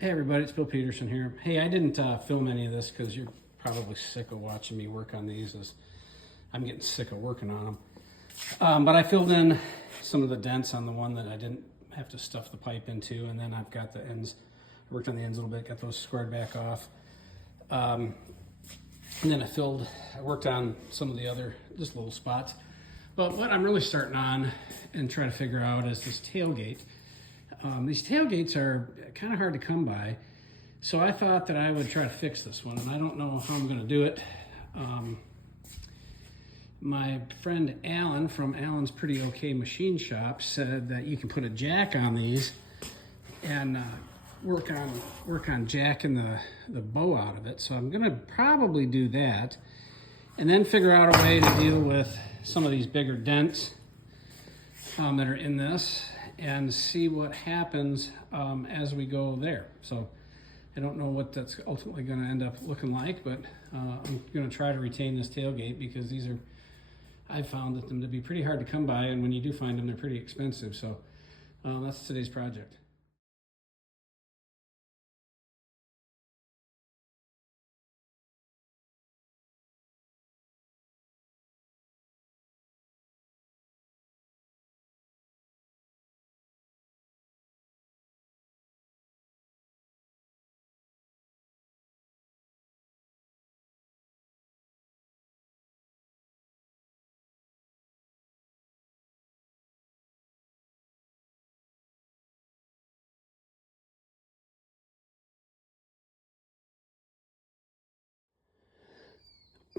Hey everybody, it's Bill Peterson here. Hey, I didn't film any of this because you're probably sick of watching me work on these, as I'm getting sick of working on them. But I filled in some of the dents on the one that I didn't have to stuff the pipe into, and then I've got the ends, I worked on the ends a little bit, got those squared back off. And then I worked on some of the other, just little spots. But what I'm really starting on and trying to figure out is this tailgate. These tailgates are kind of hard to come by, so I thought that I would try to fix this one, and I don't know how I'm going to do it. My friend Alan from Alan's Pretty Okay Machine Shop said that you can put a jack on these and work on jacking the bow out of it. So I'm going to probably do that, and then figure out a way to deal with some of these bigger dents that are in this, and see what happens as we go there. So I don't know what that's ultimately going to end up looking like, but I'm going to try to retain this tailgate because I've found them to be pretty hard to come by, and when you do find them, they're pretty expensive. So that's today's project.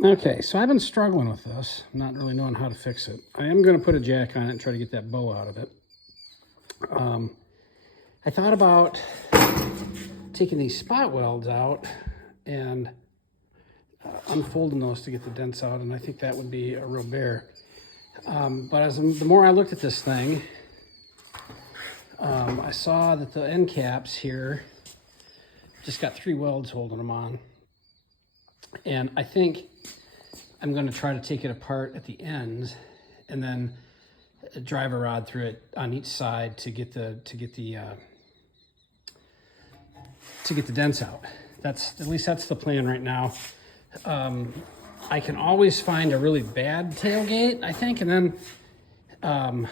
Okay, so I've been struggling with this, not really knowing how to fix it. I am going to put a jack on it and try to get that bow out of it. I thought about taking these spot welds out and unfolding those to get the dents out, and I think that would be a real bear. But the more I looked at this thing, I saw that the end caps here just got 3 welds holding them on. And I think I'm going to try to take it apart at the ends and then drive a rod through it on each side to get the dents out. At least that's the plan right now. I can always find a really bad tailgate, I think, and then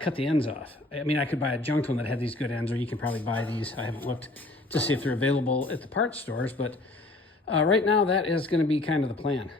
cut the ends off. I mean, I could buy a junked one that had these good ends, or you can probably buy these. I haven't looked to see if they're available at the parts stores, but right now that is going to be kind of the plan.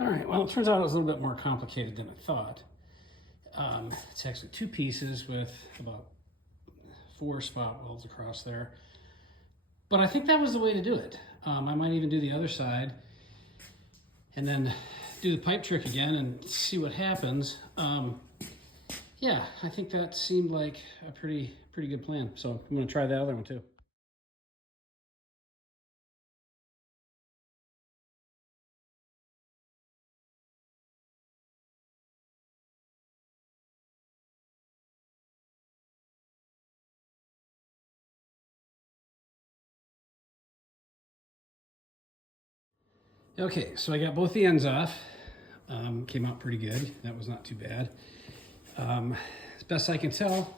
All right, well, it turns out it was a little bit more complicated than I thought. It's actually 2 pieces with about 4 spot welds across there. But I think that was the way to do it. I might even do the other side and then do the pipe trick again and see what happens. Yeah, I think that seemed like a pretty good plan. So I'm going to try the other one too. Okay, so I got both the ends off. Came out pretty good. That was not too bad. As best I can tell,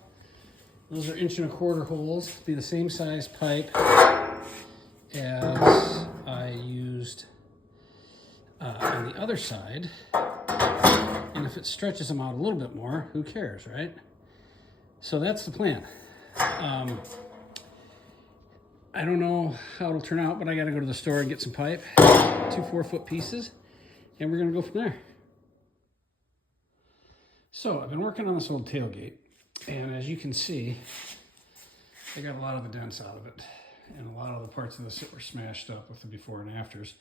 those are 1¼ holes. Be the same size pipe as I used on the other side. And if it stretches them out a little bit more, who cares, right? So that's the plan. I don't know how it'll turn out, but I got to go to the store and get some pipe, 2 4-foot pieces, and we're going to go from there. So I've been working on this old tailgate, and as you can see, I got a lot of the dents out of it, and a lot of the parts of this that were smashed up with the before and afters.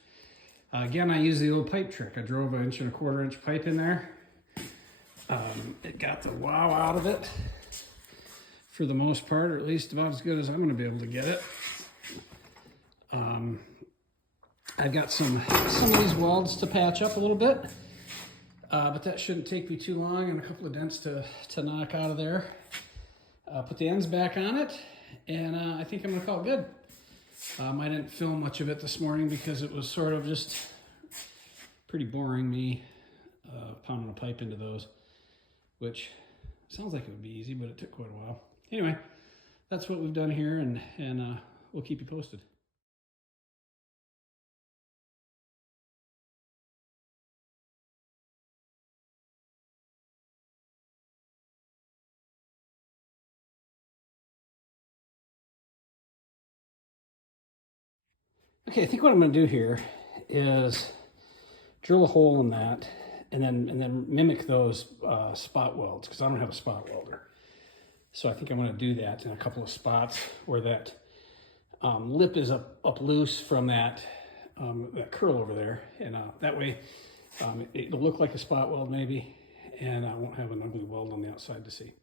Again, I used the old pipe trick. I drove an 1¼ inch pipe in there, It got the wow out of it for the most part, or at least about as good as I'm going to be able to get it. I've got some of these welds to patch up a little bit, but that shouldn't take me too long, and a couple of dents to knock out of there. Put the ends back on it, and I think I'm going to call it good. I didn't film much of it this morning because it was sort of just pretty boring, me pounding a pipe into those, which sounds like it would be easy, but it took quite a while. Anyway, that's what we've done here, and we'll keep you posted. Okay, I think what I'm going to do here is drill a hole in that, and then mimic those spot welds, because I don't have a spot welder. So I think I'm going to do that in a couple of spots where that lip is up loose from that curl over there, and that way it'll look like a spot weld maybe, and I won't have an ugly weld on the outside to see.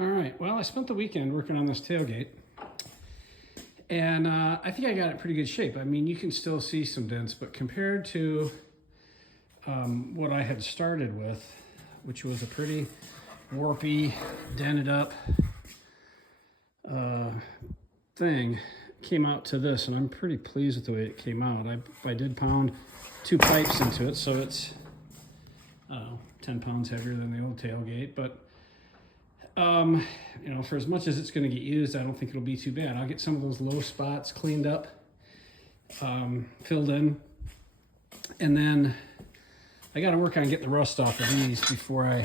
All right, well, I spent the weekend working on this tailgate, and I think I got it in pretty good shape. I mean, you can still see some dents, but compared to what I had started with, which was a pretty warpy, dented up thing, came out to this, and I'm pretty pleased with the way it came out. I did pound 2 pipes into it, so it's 10 pounds heavier than the old tailgate, but you know, for as much as it's going to get used, I don't think it'll be too bad. I'll get some of those low spots cleaned up, filled in, and then I got to work on getting the rust off of these before I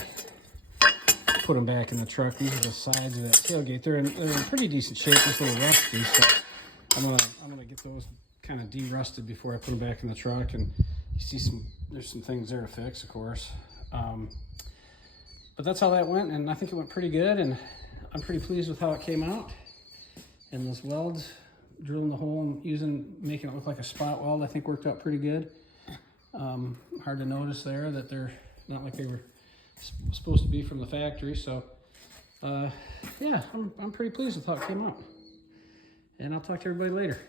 put them back in the truck. These are the sides of that tailgate. They're in pretty decent shape, just a little rusty, so I'm gonna get those kind of de-rusted before I put them back in the truck. And you see there's some things there to fix, of course. But that's how that went, and I think it went pretty good, and I'm pretty pleased with how it came out. And those welds, drilling the hole and making it look like a spot weld, I think worked out pretty good. Hard to notice there that they're not like they were supposed to be from the factory. So yeah, I'm pretty pleased with how it came out. And I'll talk to everybody later.